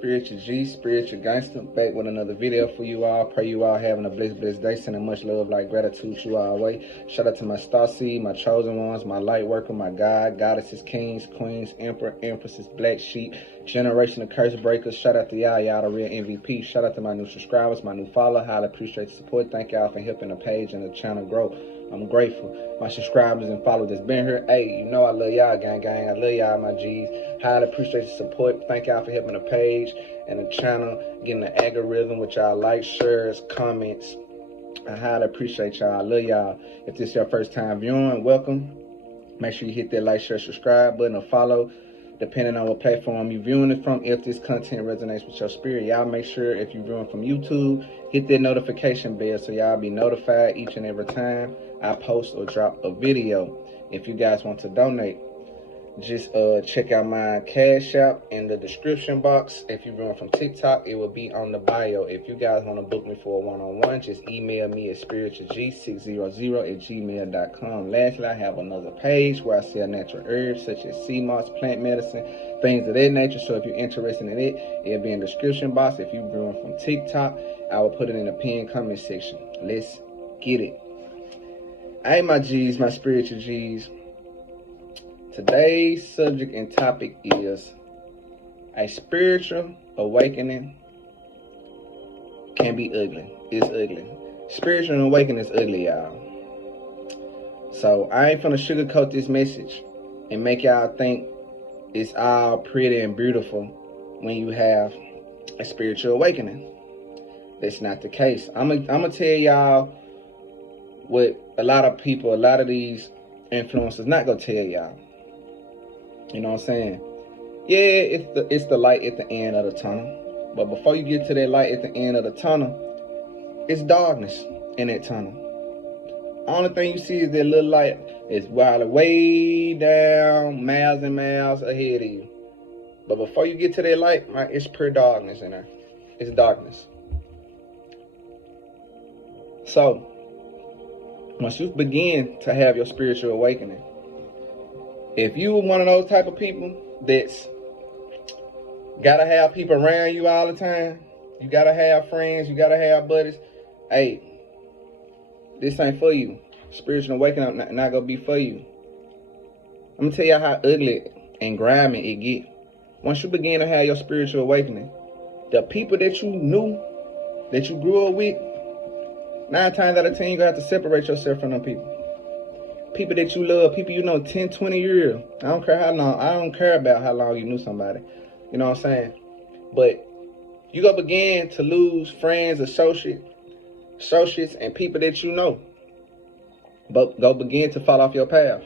Spiritual G, Spiritual Gangsta, back with another video for you all. Pray you all having a blessed day. Sending much love, like gratitude to you all way. Shout out to my Starseeds, my chosen ones, my light worker, my God, goddesses, kings, queens, emperor, empresses, black sheep, generation of curse breakers. Shout out to y'all the real MVP. Shout out to my new subscribers, my new followers. Highly appreciate the support. Thank y'all for helping the page and the channel grow. I'm grateful. My subscribers and followers that's been here. Hey, you know I love y'all, gang. I love y'all, my G's. Highly appreciate the support. Thank y'all for helping the page and the channel, getting the algorithm with y'all likes, shares, comments. I highly appreciate y'all. I love y'all. If this is your first time viewing, welcome. Make sure you hit that like, share, subscribe button or follow, depending on what platform you're viewing it from. If this content resonates with your spirit, y'all make sure if you're viewing from YouTube, hit that notification bell so y'all be notified each and every time I post or drop a video. If you guys want to donate, just check out my Cash App in the description box. If you're viewing from TikTok, it will be on the bio. If you guys want to book me for a one-on-one, just email me at spiritualg600@gmail.com. Lastly, I have another page where I sell natural herbs such as sea moss, plant medicine, things of that nature. So if you're interested in it, it'll be in the description box. If you're viewing from TikTok, I will put it in the pinned comment section. Let's get it. Hey, my G's, my spiritual G's. Today's subject and topic is a spiritual awakening can be ugly. It's ugly. Spiritual awakening is ugly, y'all. So I ain't finna sugarcoat this message and make y'all think it's all pretty and beautiful when you have a spiritual awakening. That's not the case. I'm gonna tell y'all what a lot of people, a lot of these influencers not gonna tell y'all. You know what I'm saying? Yeah, it's the light at the end of the tunnel. But before you get to that light at the end of the tunnel, it's darkness in that tunnel. Only thing you see is that little light is way down, miles and miles ahead of you. But before you get to that light, it's pure darkness in there. It's darkness. So, once you begin to have your spiritual awakening, if you one of those type of people that's gotta have people around you all the time, you gotta have friends, you gotta have buddies, hey, this ain't for you. Spiritual awakening not gonna be for you. I'm gonna tell you how ugly and grimy it get. Once you begin to have your spiritual awakening, the people that you knew, that you grew up with, 9 times out of 10, you're gonna have to separate yourself from them people. People that you love, people you know 10, 20 years. I don't care how long. I don't care about how long you knew somebody. You know what I'm saying? But you gonna begin to lose friends, associates, and people that you know. But go begin to fall off your path.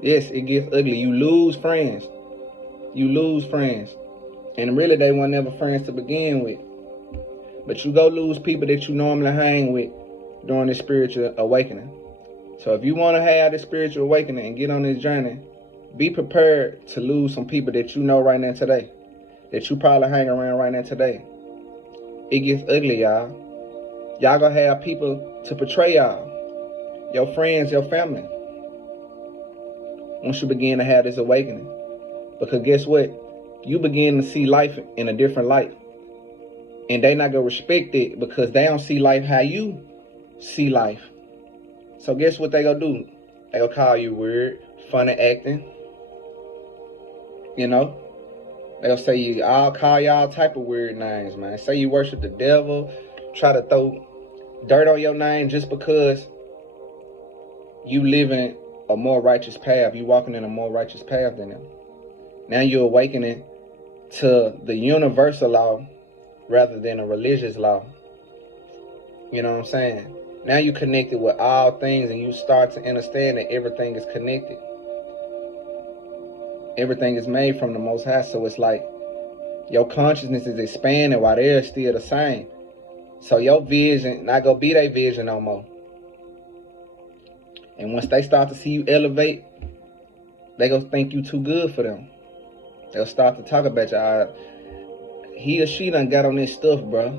Yes, it gets ugly. You lose friends. You lose friends. And really, they weren't never friends to begin with. But you go lose people that you normally hang with during this spiritual awakening. So if you want to have this spiritual awakening and get on this journey, be prepared to lose some people that you know right now today, that you probably hang around right now today. It gets ugly, y'all. Y'all gonna have people to betray y'all, your friends, your family, once you begin to have this awakening. Because guess what? You begin to see life in a different light. And they not gonna respect it because they don't see life how you see life. So guess what they gonna do? They gonna call you weird, funny acting. You know? They gonna say I'll call y'all type of weird names, man. Say you worship the devil, try to throw dirt on your name just because you live in a more righteous path. You walking in a more righteous path than them. Now you're awakening to the universal law rather than a religious law. You know what I'm saying? Now you connected with all things and you start to understand that everything is connected. Everything is made from the Most High. So it's like your consciousness is expanding while they're still the same. So your vision not gonna be their vision no more. And once they start to see you elevate, they gonna think you too good for them. They'll start to talk about you. He or she done got on this stuff, bro.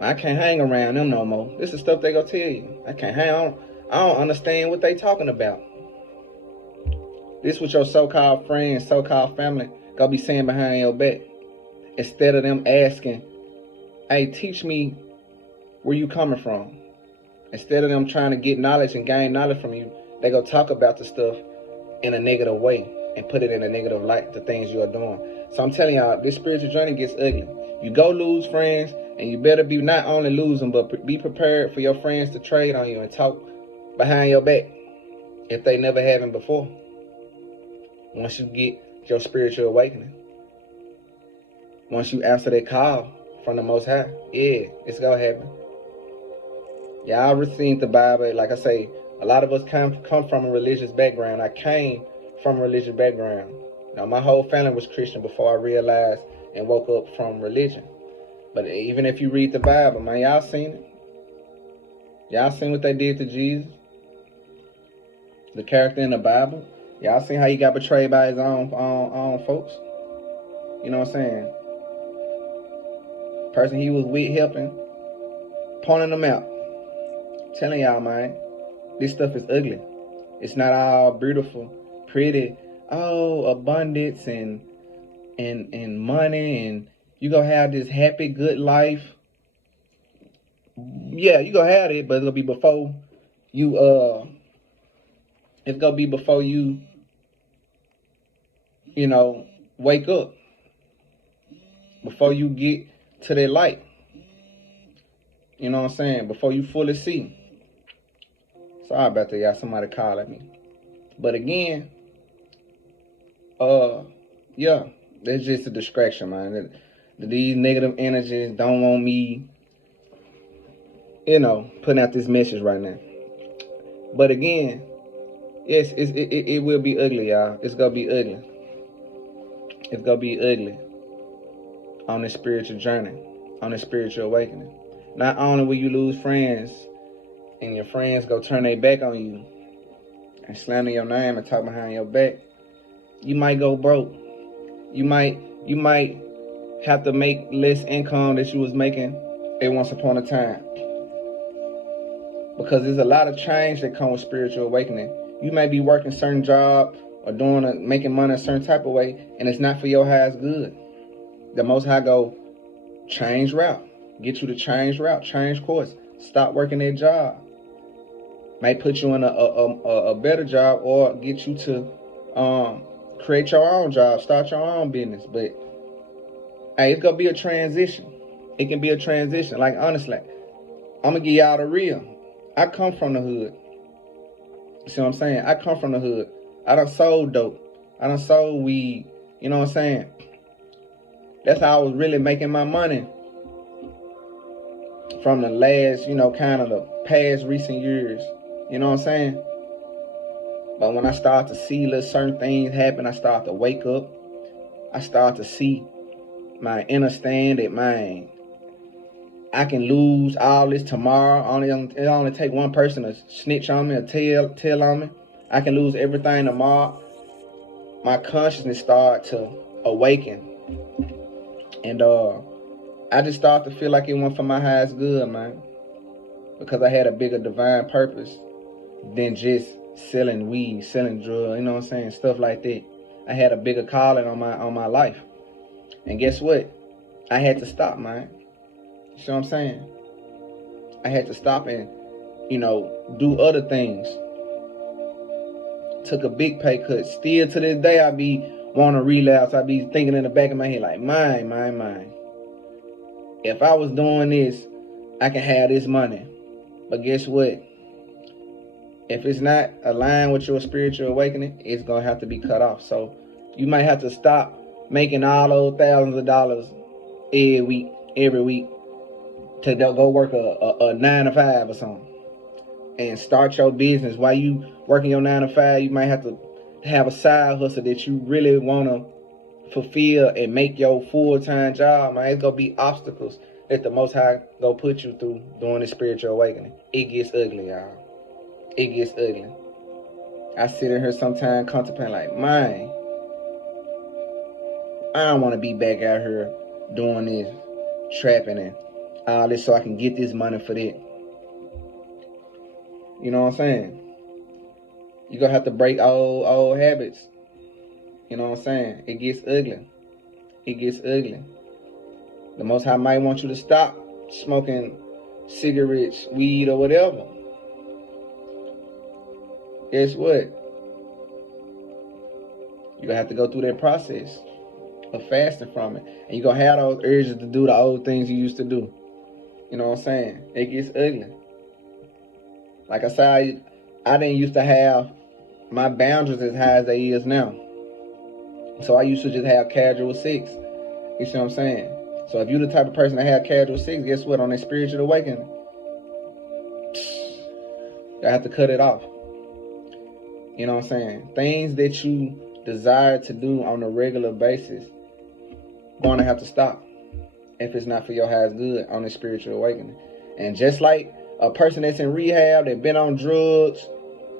I can't hang around them no more. This is stuff they gonna tell you. I can't hang on. I don't understand what they talking about. This what your so-called friends, so-called family gonna be saying behind your back. Instead of them asking, hey, teach me where you coming from. Instead of them trying to get knowledge and gain knowledge from you, they go talk about the stuff in a negative way and put it in a negative light, the things you are doing. So I'm telling y'all, this spiritual journey gets ugly. You go lose friends, and you better be not only losing, but be prepared for your friends to trade on you and talk behind your back if they never haven't before. Once you get your spiritual awakening, once you answer that call from the Most High, yeah, it's gonna happen. Y'all received the Bible. Like I say, a lot of us come from a religious background. I came from a religious background. Now, my whole family was Christian before I realized and woke up from religion. But even if you read the Bible, man, y'all seen it. Y'all seen what they did to Jesus, the character in the Bible. Y'all seen how he got betrayed by his own folks. You know what I'm saying? Person he was with helping, pointing them out. Telling y'all, man, this stuff is ugly. It's not all beautiful, pretty, abundance and money, and you gonna have this happy, good life. Yeah, you gonna have it, but it's gonna be before you it's gonna be before you wake up. Before you get to that light. You know what I'm saying? Before you fully see. Sorry about that, y'all. Somebody calling me. But again, yeah, that's just a distraction, man. These negative energies don't want me, putting out this message right now. But again, yes, it will be ugly, y'all. It's gonna be ugly. It's gonna be ugly on this spiritual journey, on this spiritual awakening. Not only will you lose friends, and your friends go turn their back on you and slander your name and talk behind your back, you might go broke. You might have to make less income that you was making at once upon a time. Because there's a lot of change that comes with spiritual awakening. You may be working a certain job or making money a certain type of way, and it's not for your highest good. The Most High go, change route. Get you to change route, change course. Stop working that job. Might put you in a better job or get you to create your own job, start your own business. But hey, it's gonna be a transition. It can be a transition. Like honestly, I'm gonna give y'all the real. I come from the hood. See what I'm saying? I come from the hood. I done sold dope. I done sold weed. You know what I'm saying? That's how I was really making my money from the last, kind of the past recent years. You know what I'm saying? But when I start to see little certain things happen, I start to wake up. I start to see my understand that, man, I can lose all this tomorrow. It only take one person to snitch on me or tell on me. I can lose everything tomorrow. My consciousness start to awaken. And I just start to feel like it went for my highest good, man. Because I had a bigger divine purpose than just selling weed, selling drugs, you know what I'm saying? Stuff like that. I had a bigger calling on my life. And guess what? I had to stop, man. You see what I'm saying? I had to stop and, do other things. Took a big pay cut. Still to this day, I be wanting to relapse. I be thinking in the back of my head like, mine. If I was doing this, I can have this money. But guess what? If it's not aligned with your spiritual awakening, it's going to have to be cut off. So you might have to stop making all those thousands of dollars every week to go work a 9 to 5 or something and start your business. While you working your 9 to 5, you might have to have a side hustle that you really want to fulfill and make your full-time job, man. It's going to be obstacles that the Most High go put you through during the spiritual awakening. It gets ugly, y'all. It gets ugly. I sit in here sometimes contemplating like, man, I don't want to be back out here doing this, trapping and all this so I can get this money for that. You know what I'm saying? You're going to have to break old habits. You know what I'm saying? It gets ugly. It gets ugly. The Most High might want you to stop smoking cigarettes, weed, or whatever. Guess what? You're going to have to go through that process of fasting from it. And you're going to have those urges to do the old things you used to do. You know what I'm saying? It gets ugly. Like I said, I didn't used to have my boundaries as high as they is now. So I used to just have casual sex. You see what I'm saying? So if you're the type of person that have casual sex, guess what? On that spiritual awakening, you have to cut it off. You know what I'm saying? Things that you desire to do on a regular basis, going to have to stop if it's not for your highest good on the spiritual awakening. And just like a person that's in rehab, that been on drugs,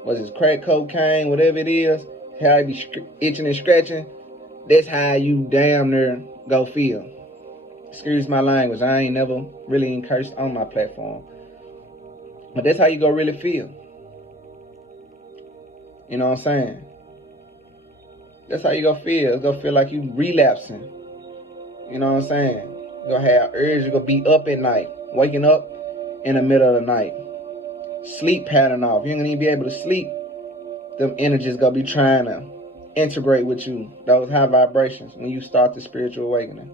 whether it's crack, cocaine, whatever it is, how you be itching and scratching, that's how you damn near go feel. Excuse my language, I ain't never really cursed on my platform. But that's how you go really feel. You know what I'm saying? That's how you go feel. It's gonna feel like you relapsing. You know what I'm saying? You're gonna have urge, you're gonna be up at night, waking up in the middle of the night. Sleep pattern off. You ain't gonna even be able to sleep. Them energies gonna be trying to integrate with you. Those high vibrations when you start the spiritual awakening.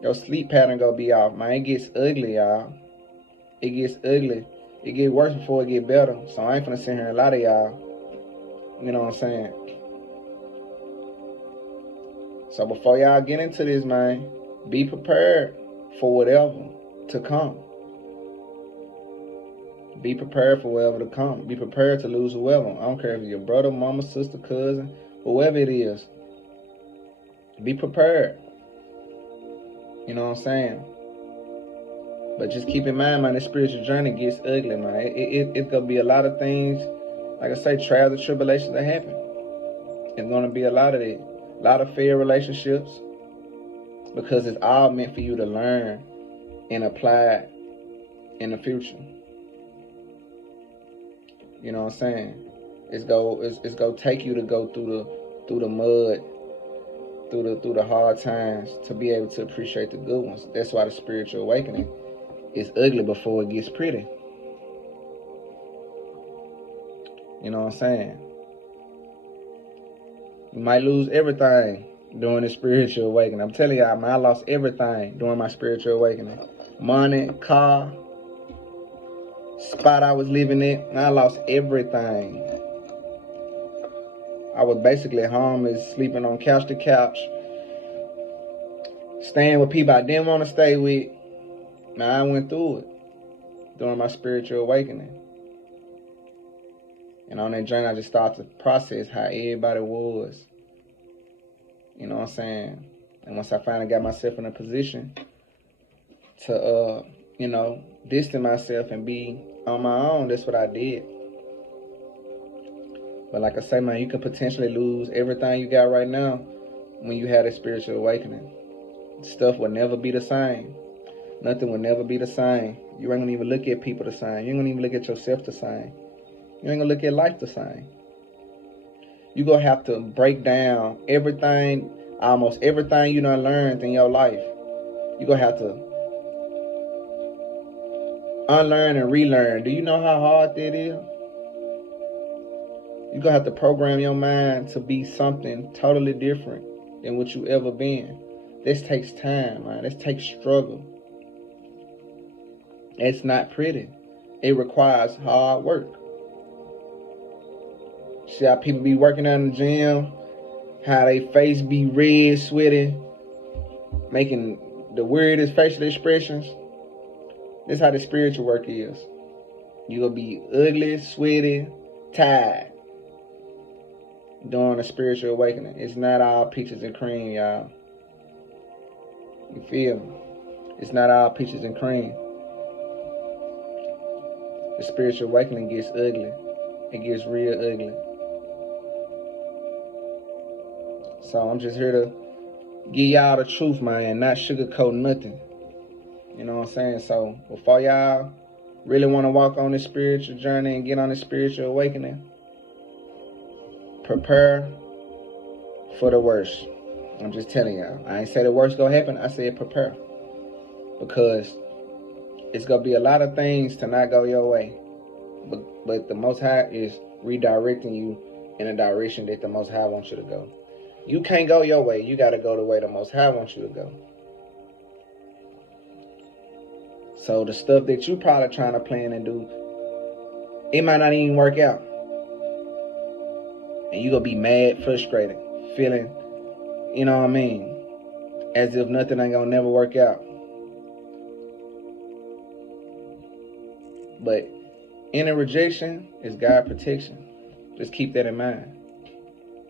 Your sleep pattern gonna be off, man. It gets ugly, y'all. It gets ugly. It get worse before it get better. So I ain't finna sit here and lie to y'all. You know what I'm saying? So before y'all get into this, man, be prepared for whatever to come. Be prepared for whatever to come. Be prepared to lose whoever. I don't care if it's your brother, mama, sister, cousin, whoever it is. Be prepared. You know what I'm saying? But just keep in mind, man, this spiritual journey gets ugly, man. It's going to be a lot of things, like I say, trials and tribulations that happen. It's going to be a lot of it. A lot of failed relationships. Because it's all meant for you to learn and apply in the future. You know what I'm saying? It's go take you to go through the mud, through the hard times to be able to appreciate the good ones. That's why the spiritual awakening is ugly before it gets pretty. You know what I'm saying? You might lose everything during the spiritual awakening. I'm telling y'all, man, I lost everything during my spiritual awakening. Money, car, spot I was living in, I lost everything. I was basically homeless, sleeping on couch to couch, staying with people I didn't want to stay with. Man, I went through it during my spiritual awakening. And on that journey, I just started to process how everybody was. You know what I'm saying? And once I finally got myself in a position to, distance myself and be on my own, that's what I did. But like I say, man, you can potentially lose everything you got right now when you had a spiritual awakening. Stuff will never be the same. Nothing will never be the same. You ain't gonna even look at people the same. You ain't gonna even look at yourself the same. You ain't gonna look at life the same. You're gonna have to break down everything, almost everything you done learned in your life. You're gonna have to unlearn and relearn. Do you know how hard that is? You're gonna have to program your mind to be something totally different than what you ever been. This takes time, man. This takes struggle. It's not pretty. It requires hard work. See how people be working out in the gym, how they face be red, sweaty, making the weirdest facial expressions. This how the spiritual work is. You gonna be ugly, sweaty, tired during a spiritual awakening. It's not all peaches and cream, y'all. You feel me? It's not all peaches and cream. The spiritual awakening gets ugly. It gets real ugly. So I'm just here to give y'all the truth, man, not sugarcoat nothing. You know what I'm saying? So before y'all really want to walk on this spiritual journey and get on this spiritual awakening, prepare for the worst. I'm just telling y'all. I ain't say the worst gonna happen. I said prepare. Because it's gonna be a lot of things to not go your way. But the Most High is redirecting you in a direction that the Most High wants you to go. You can't go your way. You got to go the way the Most High wants you to go. So the stuff that you probably trying to plan and do, it might not even work out. And you going to be mad, frustrated, feeling, you know what I mean, as if nothing ain't going to never work out. But inner rejection is God protection. Just keep that in mind.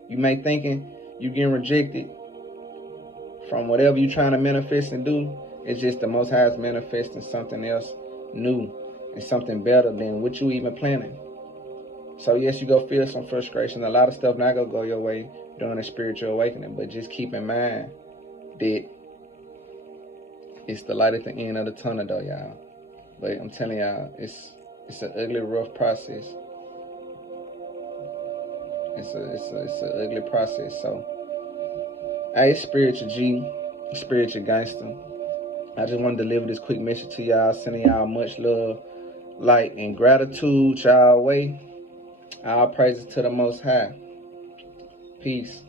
You may thinking you getting rejected from whatever you trying to manifest and do. It's just the Most High is manifesting something else new and something better than what you even planning. So yes, you go feel some frustration. A lot of stuff not gonna go your way during a spiritual awakening. But just keep in mind that it's the light at the end of the tunnel, though, y'all. But I'm telling y'all, it's an ugly, rough process. It's an ugly process. So, hey, it's Spiritual G, Spiritual Gangsta. I just want to deliver this quick message to y'all, sending y'all much love, light, and gratitude y'all way. All praises to the Most High. Peace.